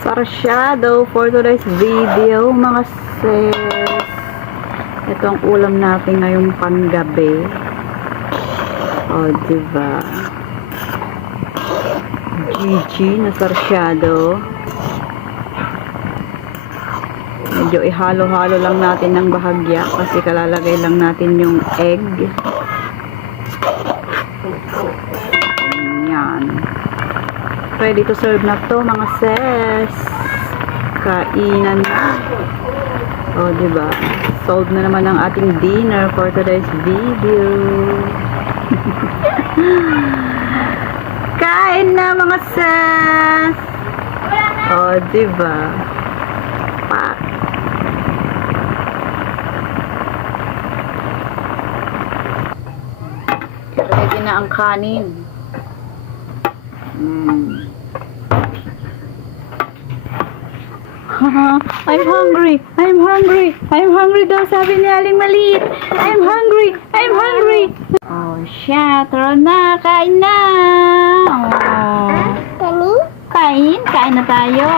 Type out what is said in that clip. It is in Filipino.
sarsyado for today's video mga sis. Ito ang ulam natin ngayong panggabi. O, diba? Gigi na sarsyado. Medyo ihalo-halo lang natin ng bahagya kasi kalalagay lang natin yung egg. Yan. Ready to serve na to mga sis. Kainan na. O, di ba? Solved na naman ang ating dinner for today's video. Kain na mga sis. O, di ba? Pa. Ready na ang kanin. Mm. I'm hungry. I'm hungry. I'm hungry daw sabi ni Aling Maliit. I'm hungry. I'm hungry. Oh, siya. Tara na. Kain na. Oh. Kani? Kain. Kain na tayo.